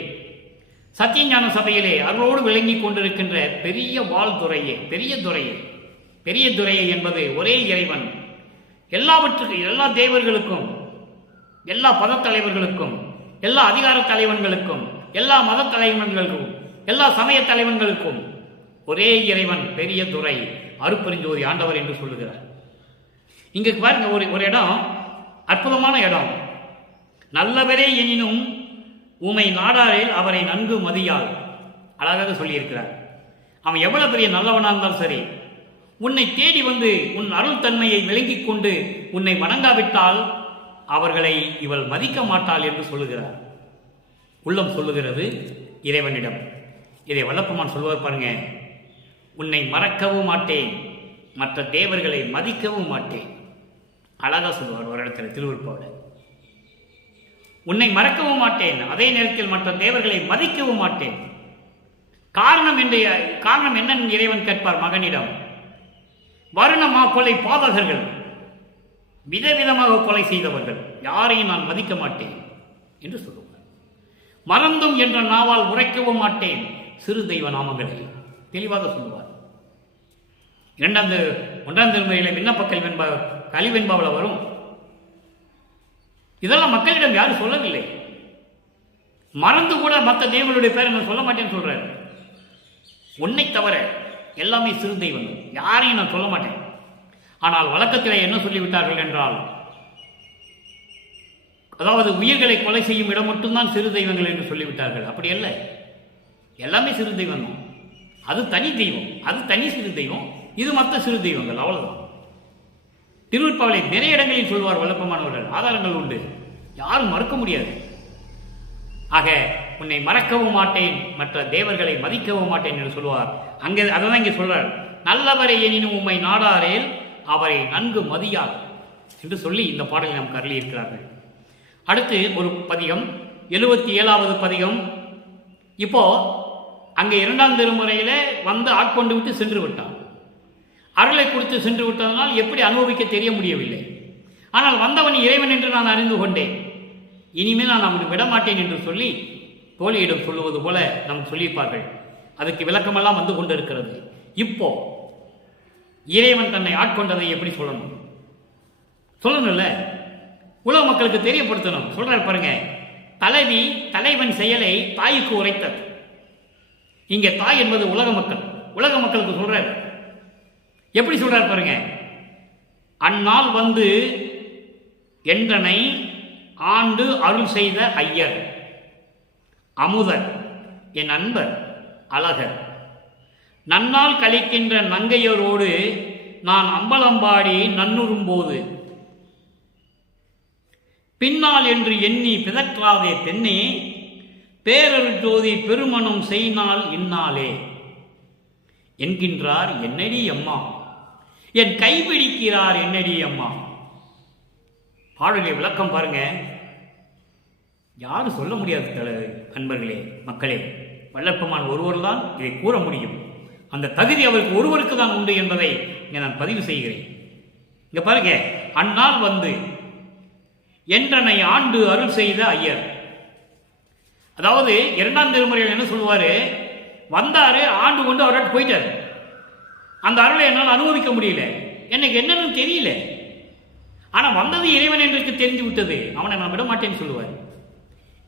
சத்தியஞான சபையிலே அருளோடு விளங்கி கொண்டிருக்கின்ற பெரிய வாழ் துறையே, பெரிய துறையே. பெரிய துறையே என்பது ஒரே இறைவன். எல்லாவற்றுக்கும், எல்லா தேவர்களுக்கும், எல்லா பத தலைவர்களுக்கும், எல்லா அதிகார தலைவன்களுக்கும், எல்லா மத தலைவன்களுக்கும், எல்லா சமய தலைவன்களுக்கும் ஒரே இறைவன் பெரிய துறை அருட்பெருஞ்சோதி ஆண்டவர் என்று சொல்லுகிறார். இங்கு பாருங்க, ஒரு இடம், அற்புதமான இடம். நல்லவரே எனினும் உமை நாடாரில் அவரை நன்கு மதியால், அழகாக சொல்லியிருக்கிறார். அவன் எவ்வளவு பெரிய நல்லவனாக இருந்தாலும் சரி, உன்னை தேடி வந்து உன் அருள் தன்மையை விளங்கிக் கொண்டு உன்னை வணங்காவிட்டால் அவர்களை இவள் மதிக்க மாட்டாள் என்று சொல்லுகிறார். உள்ளம் சொல்லுகிறது இறைவனிடம். இதை வல்லப்பமான் சொல்லுவார் பாருங்க, உன்னை மறக்கவும் மாட்டேன், மற்ற தேவர்களை மதிக்கவும் மாட்டேன். அழகா சொல்லுவார் ஒரு இடத்துல திருவிருப்பாவோட. உன்னை மறக்கவும் மாட்டேன், அதே நேரத்தில் மற்ற தேவர்களை மதிக்கவும் மாட்டேன். காரணம் என்ன இறைவன் கேட்பார் மகனிடம். வருணமா கொலை பாதகர்கள், விதவிதமாக கொலை செய்தவர்கள், யாரையும் நான் மதிக்க மாட்டேன் என்று சொல்லுவார். மறந்தும் என்ற நாவால் உரைக்கவும் மாட்டேன் சிறு தெய்வ நாமங்களை, தெளிவாக சொல்லுவார். 1ஆம் திருமுறையில் விண்ணப்ப கலிவெண்பாவில் வரும். இதெல்லாம் மக்களிடம் யாரும் சொல்லவில்லை. மறந்து கூட மற்ற தேவனுடைய பேரை நான் சொல்ல மாட்டேன்னு சொல்றாரு. உன்னை தவிர எல்லாமே சிறு தெய்வங்கள், யாரையும் நான் சொல்ல மாட்டேன். ஆனால் வழக்கத்தில் என்ன சொல்லிவிட்டார்கள் என்றால், அதாவது உயிர்களை கொலை செய்யும் இடம் மட்டும்தான் சிறு தெய்வங்கள் என்று சொல்லிவிட்டார்கள். அப்படி அல்ல, எல்லாமே சிறு தெய்வம் தான். அது தனி தெய்வம், அது தனி சிறு தெய்வம், இது மற்ற சிறு தெய்வங்கள், அவ்வளவுதான். திருவிற்பாவலை நிறைய இடங்களில் சொல்வார் வல்லப்பமானவர்கள். ஆதாரங்கள் உண்டு, யாரும் மறுக்க முடியாது. ஆக உன்னை மறக்கவும் மாட்டேன், மற்ற தேவர்களை மதிக்கவும் மாட்டேன் என்று சொல்வார். அங்கே அதான் இங்கே சொல்றார், நல்லவரை எனினும் உம்மை நாடாரேல் அவரை நன்கு மதியார் என்று சொல்லி இந்த பாடலை நாம் கருளி இருக்கிறார்கள். அடுத்து ஒரு பதிகம், 77வது பதிகம். இப்போ அங்கே 2ஆம் திருமுறையில வந்து ஆட்கொண்டு விட்டு சென்று விட்டான். அருளை கொடுத்து சென்று விட்டதனால் எப்படி அனுபவிக்க தெரிய முடியவில்லை. ஆனால் வந்தவன் இறைவன் என்று நான் அறிந்து கொண்டேன், இனிமேல் நான் அவனை விடமாட்டேன் என்று சொல்லி தோழியிடம் சொல்லுவது போல நாம் சொல்லியிருப்பார்கள். அதுக்கு விளக்கமெல்லாம் வந்து கொண்டிருக்கிறது. இப்போ இறைவன் தன்னை ஆட்கொண்டதை எப்படி சொல்லணும்ல, உலக மக்களுக்கு தெரியப்படுத்தணும். சொல்றாரு பாருங்க, தலைவன் செயலை தாய்க்கு உரைத்தது. இங்கே தாய் என்பது உலக மக்களுக்கு சொல்றாரு. எப்படி சொல்றாரு பாருங்க, அந்நாள் வந்து என்றனை ஆண்டு அருள் செய்த ஐயர் அமுதர் என் அன்பர் அழகர், நன்னால் கழிக்கின்ற நங்கையரோடு நான் அம்பலம்பாடி நன்னுறும்போது பின்னால் என்று எண்ணி பிதற்றாதே பெண்ணே, பேரருள் ஜோதி பெருமணம் செய்னால் இந்நாளே என்கின்றார் என்னடி அம்மா, என் கைப்பிடிக்கிறார் என்னடி அம்மா. பாடலை விளக்கம் பாருங்க, யாரும் சொல்ல முடியாது அன்பர்களே, மக்களே. வல்லப்பமான் ஒருவர் தான் இதை கூற முடியும். அந்த தகுதி அவருக்கு ஒருவருக்கு தான் உண்டு என்பதை இங்கே நான் பதிவு செய்கிறேன். இங்க பாருங்க, அந்நாள் வந்து என்றனை ஆண்டு அருள் செய்த ஐயர். அதாவது 2ஆம் திருமுறையில் என்ன சொல்லுவாரு, வந்தாரு, ஆண்டு கொண்டு அவர்கிட்ட போயிட்டாரு. அந்த அருளை என்னால் அனுபவிக்க முடியல, எனக்கு என்னன்னு தெரியல. ஆனா வந்தது இறைவன் என்று தெரிஞ்சு விட்டது, அவனை நான் விட மாட்டேன்னு சொல்லுவார்.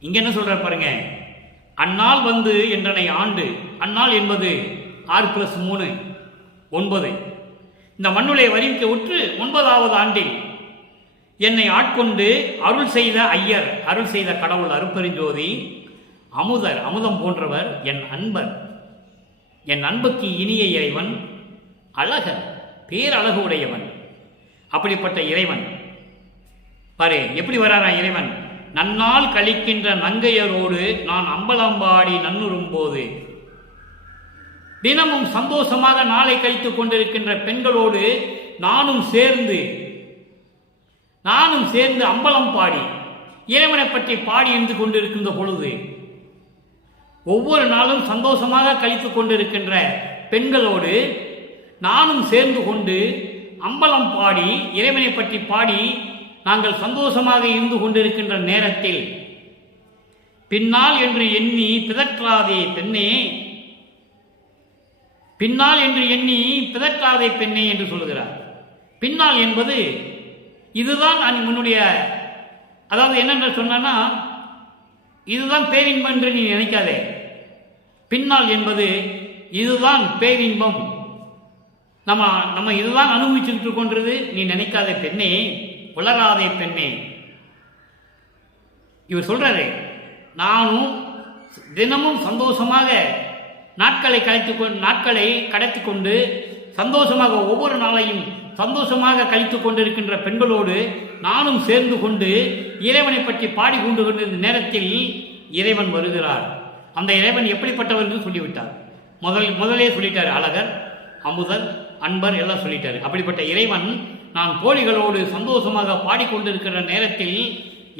இங்க என்ன சொல்றாரு பாருங்க, அந்நாள் வந்து என்றனை ஆண்டு. அந்நாள் என்பது 6+3 9. இந்த மண்ணுளை வரிவிக்க உற்று 9வது ஆண்டில் என்னை ஆட்கொண்டு அருள் செய்த ஐயர், அருள் செய்த கடவுள் அருட்பெருஞ்சோதி அமுதர், அமுதம் போன்றவர் என் அன்பர், என் அன்புக்கு இனிய இறைவன் அழகர், பேரழகு உடையவன். அப்படிப்பட்ட இறைவன் பாரு எப்படி வராரா இறைவன். நன்னால் கழிக்கின்ற நங்கையரோடு நான் அம்பலம்பாடி நன்னுறும்போது, தினமும் சந்தோஷமாக நாளை கழித்துக் கொண்டிருக்கின்ற பெண்களோடு நானும் சேர்ந்து அம்பலம் பாடி இறைவனை பற்றி பாடி இருந்து கொண்டிருக்கின்ற பொழுது ஒவ்வொரு நாளும் சந்தோஷமாக கழித்து கொண்டிருக்கின்ற பெண்களோடு நானும் சேர்ந்து கொண்டு அம்பலம் பாடி இறைவனை பற்றி பாடி நாங்கள் சந்தோஷமாக இருந்து கொண்டிருக்கின்ற நேரத்தில் பின்னால் என்று எண்ணி பிதற்றாதே பெண்ணே, பின்னால் என்று எண்ணி பிதற்றாதே பெண்ணே என்று சொல்கிறார். பின்னால் என்பது இதுதான் முன்னுடைய, அதாவது என்னென்று சொன்னா இதுதான் பேரின்பம் என்று நீ நினைக்காதே. பின்னால் என்பது இதுதான் பேரின்பம், நம்ம இதுதான் அனுபவிச்சுட்டு கொண்டது நீ நினைக்காதே பெண்ணே, உளராதே பெண்ணே. இவர் சொல்றாரு, நானும் தினமும் சந்தோஷமாக நாட்களை கடத்தி கொண்டு சந்தோஷமாக ஒவ்வொரு நாளையும் சந்தோஷமாக கழித்து கொண்டிருக்கின்ற பெண்களோடு நானும் சேர்ந்து கொண்டு இறைவனை பற்றி பாடி கொண்டு கொண்டிருந்த நேரத்தில் இறைவன் வருகிறார். அந்த இறைவன் எப்படிப்பட்டவர் என்று சொல்லிவிட்டார். முதலே சொல்லிட்டார். அழகர், அமுதர், அன்பர் எல்லாம் சொல்லிட்டாரு. அப்படிப்பட்ட இறைவன் நான் தோழிகளோடு சந்தோஷமாக பாடிக்கொண்டிருக்கிற நேரத்தில்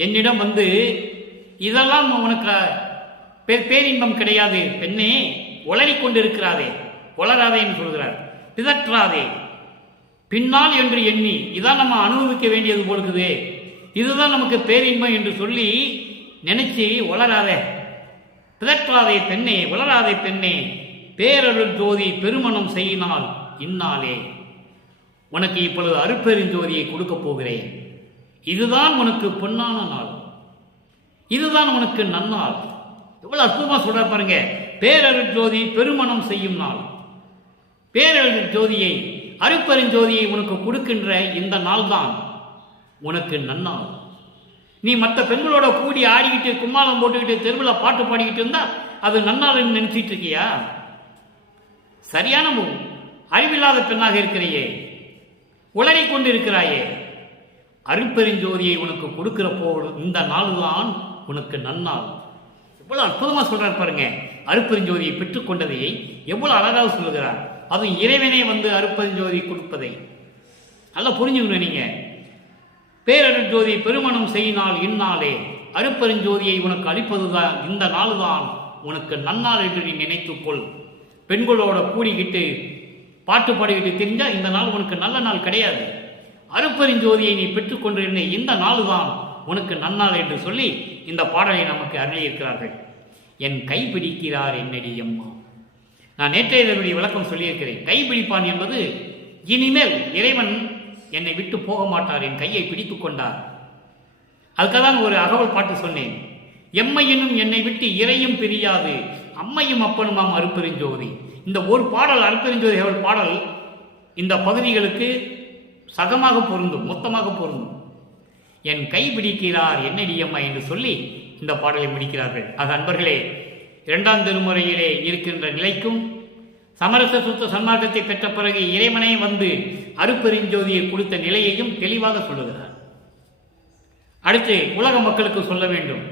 என்னிடம் வந்து இதெல்லாம் உனக்கு பேரின்பம் கிடையாது பெண்ணே, உளறிக் கொண்டிருக்கிறாதே, உளராதே என்று சொல்கிறார். பிதற்றாதே, பின்னால் என்று எண்ணி இதான் நம்ம அனுபவிக்க வேண்டியது போலுக்குதே, இதுதான் நமக்கு பேரின்பம் என்று சொல்லி நினைச்சு உளராதே, பிதற்றாதே பெண்ணே, உளராதே பெண்ணே, பேரருள் ஜோதி பெருமணம் செய்யினால் இந்நாளே உனக்கு இப்பொழுது அருட்பெருஞ்சோதியை கொடுக்க போகிறேன். இதுதான் உனக்கு பொன்னான நாள், இதுதான் உனக்கு நன்னாள். எவ்வளவு அற்புதமா சொல்ற பாருங்க. பேரருள் ஜோதி பெருமணம் செய்யும் நாள், பேரருள் ஜோதியை அருட்பெருஞ்சோதியை உனக்கு கொடுக்கின்ற இந்த நாள் தான் உனக்கு நன்னாள். நீ மற்ற பெண்களோட கூடி ஆடிக்கிட்டு கும்மாளம் போட்டுக்கிட்டு தெருவில் பாட்டு பாடிக்கிட்டு இருந்தா அது நன்னாள் நினைச்சிட்டு இருக்கியா? சரியான அறிவில்லாத பெண்ணாக இருக்கிறையே, உளறிக் கொண்டு இருக்கிறாயே. அருட்பெருஞ்சோதியை உனக்கு கொடுக்கிற இந்த நாள் தான் உனக்கு நன்னாள். எவ்வளவு அற்புதமா சொல்றார் பாருங்க. அருட்பெருஞ்சோதியை பெற்றுக்கொண்டதை எவ்வளவு அழகாக சொல்லுகிறார். அதுவும் இறைவனே வந்து அருட்பெருஞ்சோதி கொடுப்பதை நல்லா புரிஞ்சுக்கணும். நீங்க பேரருள் ஜோதி பெருமணம் செய்யினால் இந்நாளே, அருட்பெருஞ்சோதியை உனக்கு அளிப்பதுதான் இந்த நாள் தான் உனக்கு நன்னாள் என்று நீ நினைத்துக்கொள். பெண்களோட கூடிக்கிட்டு பாட்டு பாடிக்கிட்டு தெரிஞ்சா இந்த நாள் உனக்கு நல்ல நாள் கிடையாது. அருட்பெருஞ்சோதியை நீ பெற்றுக்கொண்டிருந்த இந்த நாள் தான் உனக்கு நன்னாள் என்று சொல்லி இந்த பாடலை நமக்கு அருளியிருக்கிறார்கள். என் கைப்பிடிக்கிறார் என்னடி அம்மா. நான் நேற்றைய இதனுடைய விளக்கம் சொல்லியிருக்கிறேன். கைப்பிடிப்பான் என்பது இனிமேல் இறைவன் என்னை விட்டு போக மாட்டார், என் கையை பிடித்து கொண்டார். அதுக்காக தான் ஒரு அகவல் பாட்டு சொன்னேன். எம்மையினும் என்னை விட்டு இறையும் பிரியாது, அம்மையும் அப்பனுமாம் அருட்பெருஞ்சோதி. இந்த ஒரு பாடல் அருட்பெருஞ்சோதி அகவல் பாடல் இந்த பகுதிகளுக்கு சகமாக பொருந்தும், மொத்தமாக பொருந்தும். என் கை பிடிக்கிறார் என்னடி அம்மா என்று சொல்லி இந்த பாடலை முடிக்கிறார்கள். ஆக அன்பர்களே, 2ஆம் திருமுறையிலே இருக்கின்ற நிலைக்கும் சமரச சுத்த சன்மார்க்கத்தை பெற்ற பிறகு இறைவனை வந்து அருட்பெருஞ்சோதியை கொடுத்த நிலையையும் தெளிவாக சொல்லுகிறார். அடுத்து உலக மக்களுக்கு சொல்ல வேண்டும்.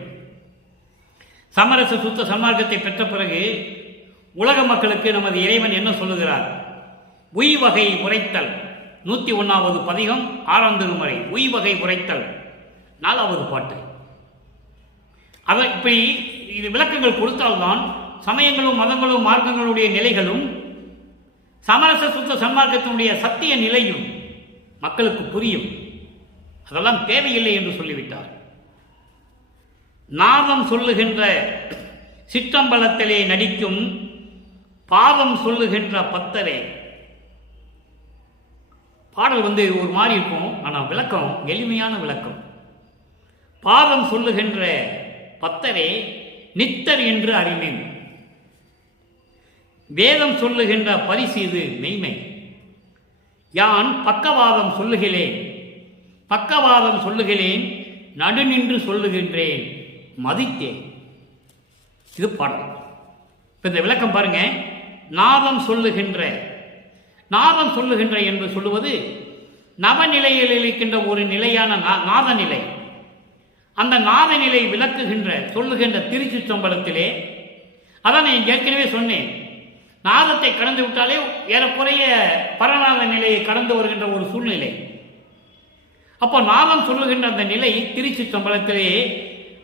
சமரச சுத்த சன்மார்க்கத்தை பெற்ற பிறகு உலக மக்களுக்கு நமது இறைவன் என்ன சொல்லுகிறார்? உய்வகை உரைத்தல். 101வது பதிகம் 6ஆம் திருமுறை. உய்வகை உரைத்தல் 4வது பாட்டு. இப்படி இது விளக்கங்கள் கொடுத்தால்தான் சமயங்களும் மதங்களும் மார்க்கங்களுடைய நிலைகளும் சமரச சுத்த சன்மார்க்கத்தினுடைய சத்திய நிலையும் மக்களுக்கு புரியும். அதெல்லாம் தேவையில்லை என்று சொல்லிவிட்டார். நாதம் சொல்லுகின்ற சிற்றம்பலத்திலே நடிக்கும் பாவம் சொல்லுகின்ற பத்தரே. பாடல் ஒரு மாதிரி இருக்கும், ஆனால் விளக்கம் எளிமையான விளக்கம். பாவம் சொல்லுகின்ற பத்தரே நித்தர் என்று அறிமேன், வேதம் சொல்லுகின்ற பரிசு இது மெய்மை. யான் பக்கவாதம் சொல்லுகிறேன், பக்கவாதம் சொல்லுகிறேன், நடுநின்று சொல்லுகின்றேன் மதித்தேன். இது பாடல். இப்போ இந்த விளக்கம் பாருங்க. நாதம் சொல்லுகின்ற, நாதம் சொல்லுகின்ற என்று சொல்லுவது நவநிலையில் இருக்கின்ற ஒரு நிலையான நாதநிலை. அந்த நாதநிலை விளக்குகின்ற சொல்லுகின்ற திருச்சிற்றம்பலத்திலே, அதான் நான் ஏற்கனவே சொன்னேன், நாதத்தை கடந்து விட்டாலே ஏறக்குறைய பரநாத நிலையை கடந்து வருகின்ற ஒரு சூழ்நிலை. அப்போ நாதம் சொல்லுகின்ற அந்த நிலை திருச்சிற்றம்பலத்திலே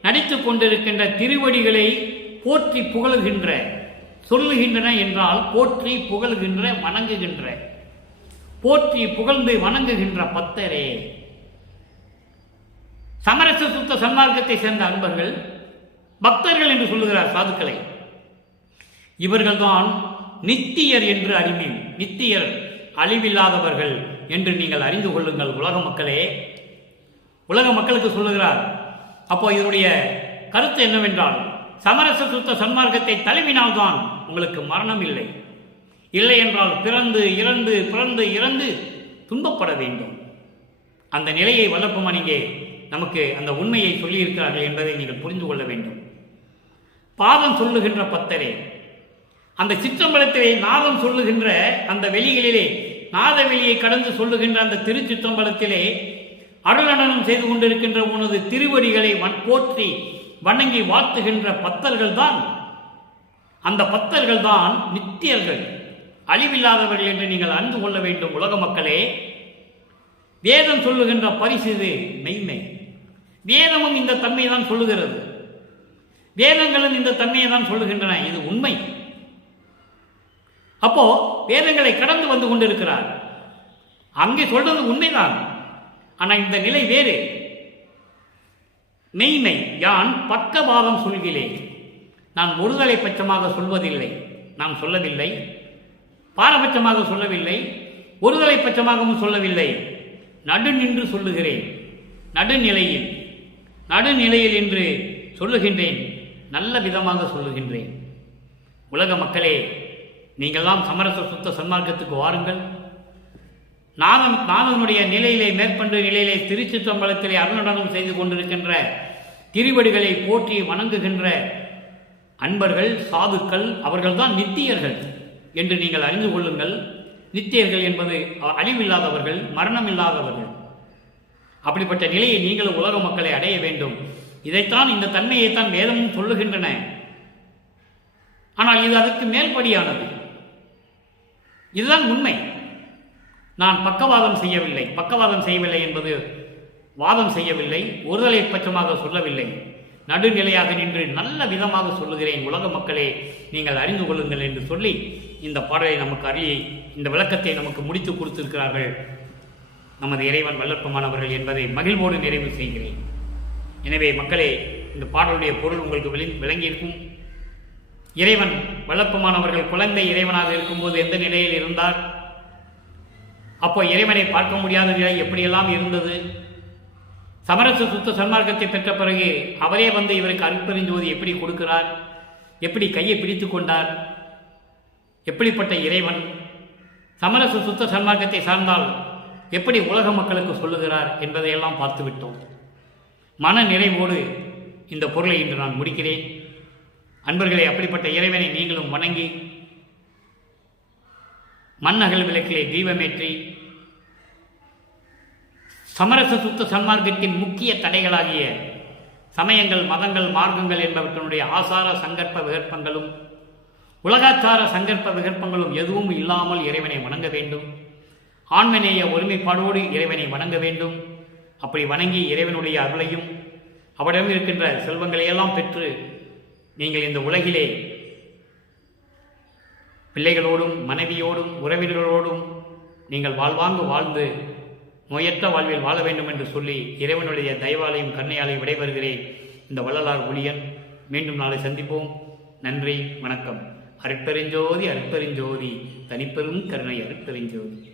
நடித்து கொண்டிருக்கின்ற திருவடிகளை போற்றி புகழுகின்ற, சொல்லுகின்றன என்றால் போற்றி புகழுகின்ற, வணங்குகின்ற, போற்றி புகழ்ந்து வணங்குகின்ற பக்தரே. சமரச சுத்த சன்மார்க்கத்தை சேர்ந்த அன்பர்கள் பக்தர்கள் என்று சொல்லுகிறார் சாதுக்களை. இவர்கள்தான் நித்தியர் என்று அறிவீன். நித்தியர், அழிவில்லாதவர்கள் என்று நீங்கள் அறிந்து கொள்ளுங்கள் உலக மக்களே. உலக மக்களுக்கு சொல்லுகிறார். அப்போ இதனுடைய கருத்து என்னவென்றால், சமரச சுத்த சன்மார்க்கத்தை தழுவினால்தான் உங்களுக்கு மரணம் இல்லை. இல்லை என்றால் பிறந்து இறந்து பிறந்து இறந்து துன்பப்பட வேண்டும். அந்த நிலையை வல்லப்பெருமான் இங்கே நமக்கு அந்த உண்மையை சொல்லியிருக்கிறார்கள் என்பதை நீங்கள் புரிந்து கொள்ள வேண்டும். பாதம் சொல்லுகின்ற பக்தரே, அந்த சிற்றம்பலத்திலே நாதம் சொல்லுகின்ற அந்த வெளிகளிலே, நாத வெளியை கடந்து சொல்லுகின்ற அந்த திருச்சிற்றம்பலத்திலே அருளடனம் செய்து கொண்டிருக்கின்ற உனது திருவடிகளை போற்றி வணங்கி வாழ்த்துகின்ற பக்தர்கள் தான், அந்த பக்தர்கள் தான் நித்தியர்கள், அழிவில்லாதவர்கள் என்று நீங்கள் அறிந்து கொள்ள வேண்டும் உலக மக்களே. வேதம் சொல்லுகின்ற பரிசு இது மெய்மை. வேதமும் இந்த தன்மையை தான் சொல்லுகிறது. வேதங்களும் இந்த தன்மையை தான் சொல்லுகின்றன. இது உண்மை. அப்போ வேதங்களை கடந்து வந்து கொண்டிருக்கிறார். அங்கே சொல்றது உண்மைதான். ஆனால் இந்த நிலை வேறு. மெய்மை. யான் பக்கவாதம் சொல்கிறேன். நான் ஒருதலை பட்சமாக சொல்வதில்லை. நான் சொல்லவில்லை. பாரபட்சமாக சொல்லவில்லை. ஒருதலை பட்சமாகவும் சொல்லவில்லை. நடு நின்று சொல்லுகிறேன். நடுநிலையில் நடுநிலையில் என்று சொல்லுகின்றேன். நல்ல விதமாக சொல்லுகின்றேன். உலக மக்களே, நீங்கள்லாம் சமரச சுத்த சன்மார்க்கத்துக்கு வாருங்கள். நாதனுடைய நிலையிலே, மேற்பண்டு நிலையிலே திருச்சிற்றம்பலத்திலே அருணடனம் செய்து கொண்டிருக்கின்ற திருவடிகளை போற்றி வணங்குகின்ற அன்பர்கள், சாதுக்கள், அவர்கள்தான் நித்தியர்கள் என்று நீங்கள் அறிந்து கொள்ளுங்கள். நித்தியர்கள் என்பது அழிவில்லாதவர்கள், மரணம் இல்லாதவர்கள். அப்படிப்பட்ட நிலையை நீங்களும் உலக மக்களை அடைய வேண்டும். இதைத்தான், இந்த தன்மையைத்தான் வேதமும் சொல்லுகின்றன. ஆனால் இது அதற்கு மேல்படியானது. இதுதான் உண்மை. நான் பக்கவாதம் செய்யவில்லை. பக்கவாதம் செய்யவில்லை என்பது வாதம் செய்யவில்லை, ஒருதலை பட்சமாக சொல்லவில்லை. நடுநிலையாக நின்று நல்ல விதமாக சொல்லுகிறேன். உலக மக்களே, நீங்கள் அறிந்து கொள்ளுங்கள் என்று சொல்லி இந்த பாடலை நமக்கு அருளி, இந்த விளக்கத்தை நமக்கு முடித்து கொடுத்திருக்கிறார்கள் நமது இறைவன் வல்லற்பமானவர்கள் என்பதை மகிழ்வோடு நிறைவு செய்கிறேன். எனவே மக்களே, இந்த பாடலுடைய பொருள் உங்களுக்கு விளங்கியிருக்கும். இறைவன் வல்லற்பமானவர்கள் குழந்தை இறைவனாக இருக்கும்போது எந்த நிலையில் இருந்தார், அப்போ இறைவனை பார்க்க முடியாத நிலை எப்படியெல்லாம் இருந்தது, சமரச சுத்த சன்மார்க்கத்தை பெற்ற பிறகு அவரே வந்து இவருக்கு அருட்பெருஞ்சோதி எப்படி கொடுக்கிறார், எப்படி கையை பிடித்து கொண்டார், எப்படிப்பட்ட இறைவன், சமரச சுத்த சன்மார்க்கத்தை சார்ந்தால் எப்படி உலக மக்களுக்கு சொல்லுகிறார் என்பதையெல்லாம் பார்த்துவிட்டோம். மன நிறைவோடு இந்த பொருளை இன்று நான் முடிக்கிறேன். அன்பர்களே, அப்படிப்பட்ட இறைவனை நீங்களும் வணங்கி மண்ணகல் விளக்கிலே தீபமேற்றி சமரச சுத்த சன்மார்க்கத்தின் முக்கிய தடைகளாகிய சமயங்கள், மதங்கள், மார்க்கங்கள் என்பவற்றினுடைய ஆசார சங்கற்ப விகற்பங்களும் உலகாச்சார சங்கற்ப விகற்பங்களும் எதுவும் இல்லாமல் இறைவனை வணங்க வேண்டும். ஆன்மநேய ஒருமைப்பாடோடு இறைவனை வணங்க வேண்டும். அப்படி வணங்கி இறைவனுடைய அருளையும் அவரிடம் இருக்கின்ற செல்வங்களையெல்லாம் பெற்று நீங்கள் இந்த உலகிலே பிள்ளைகளோடும் மனைவியோடும் உறவினர்களோடும் நீங்கள் வாழ்வாங்கு வாழ்ந்து நோயற்ற வாழ்வில் வாழ வேண்டும் என்று சொல்லி இறைவனுடைய தயவாலையும் கருணையாலையும் விடைபெறுகிறேன். இந்த வள்ளலார் ஒளியன். மீண்டும் நாளை சந்திப்போம். நன்றி, வணக்கம். அருட்பெருஞ்சோதி அருட்பெருஞ்சோதி, தனிப்பெரும் கருணை அருட்பெருஞ்சோதி.